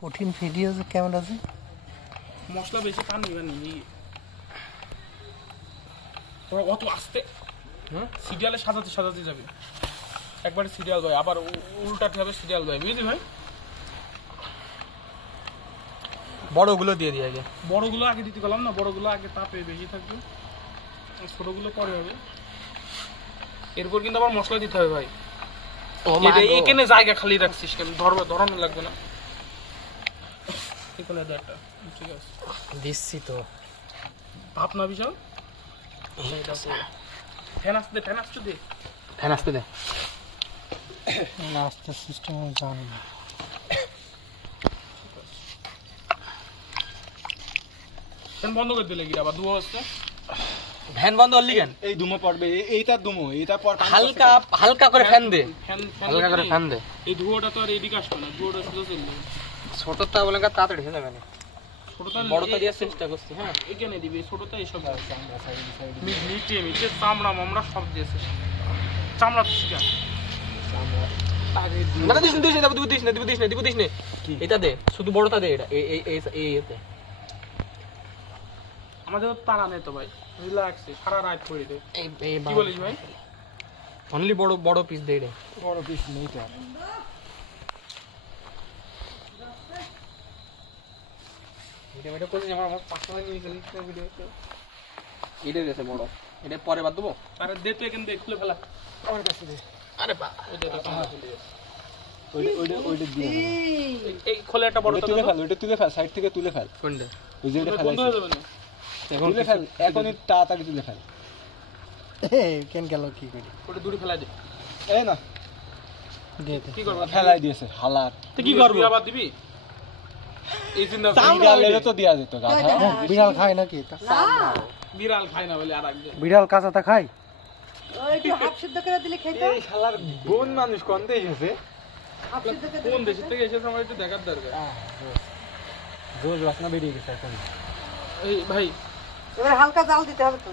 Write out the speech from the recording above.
কঠিন ভিডিও যে কেমন আছে মশলা বেশি খান নিবেন ওরা অত আস্তে সিরিয়ালে সাজাতে সাজাতে যাবে একবারে সিরিয়াল ভাই আবার উল্টাতে হবে সিরিয়াল ভাই বুঝলি ভাই বড়গুলো দিয়ে দিই আগে বড়গুলো আগে দিতে পারলাম না বড়গুলো আগে তাপে বেশি থাকবে ছোটগুলো পরে হবে এরপর কিন্তু আবার মশলা দিতে হবে ভাই এখানে জায়গা খালি রাখছিস কেন ধরানো লাগবে না এখানে দে একটা ঠিক আছে দিচ্ছি তো ভাপ না বিশাল ফ্যান আসতে দে নাস্তার সিস্টেম আমি জানি না ফ্যান বন্ধ করে দিলে কি আবার দুয়া আসছে ফ্যান বন্ধ করলি কেন এই দুমো পড়বে এইটা দুমো এইটা পর হালকা হালকা করে ফ্যান দে ফ্যান হালকা করে ফ্যান দে এই ধোঁয়াটা তো আর এদিকে আসবে না ধোঁয়াটা সোজা চলবে ছোটটা বলে তাড়াতাড়ি হয়ে যাবে না ছোটটা বড়টা দিয়ে চেষ্টা করছি হ্যাঁ এখানে দিবি ছোটটা এসব নিচে চামড়া মামড়া সব দিয়েছে চামড়া তো শিখা না দিস না দিস না এটা দে শুধু বড়টা দে এটা এই এতে আমাদের তো তারা নেই তো ভাই রিল্যাক্সে সারা রাত করে দে এই কি বলিস ভাই অনলি বড় পিস দে রে বড় পিস নেই তো এটা করছিস আমার 500 টাকা নিয়ে গেলি ভিডিও এটা দিয়েছে বড় এটা পরে বাদ দেবো আরে দে তো এখান থেকে খুলে ফেলা আমার কাছে দে আরে বাহ ওই দে তো ওইটা দিয়ে এই খোলে একটা বড় তুলে ফেল ওইটা তুলে ফেল সাইড থেকে তুলে ফেল কোনটা ওই যে এটা বন্ধ হয়ে যাবে না তুলে ফেল এখনই তাড়াতাড়ি তুলে ফেল কেন গেল কি করি ওটা দূরে ফেলা দে এই না দিয়ে দে কি করব ফেলাই দিয়েছে হালাত তুই কি করবি আবার দিবি এই চিন্তা বিড়ালেরও তো দেওয়া যেত গাধা বিড়াল খায় নাকি এটা বিড়াল খায় না বলে আর একজন বিড়াল কাঁচাটা খায় ওই যে হাফ সিদ্ধ করে দিলে খেতে এই শালার বোন মানুষ কোন দেশ আছে হাফ সিদ্ধ করে কোন দেশ থেকে এসেছে আমার একটু দেখার দরকার রোজ বাসনা বেরিয়ে গেছে এখন এই ভাই এবার হালকা জাল দিতে হবে তো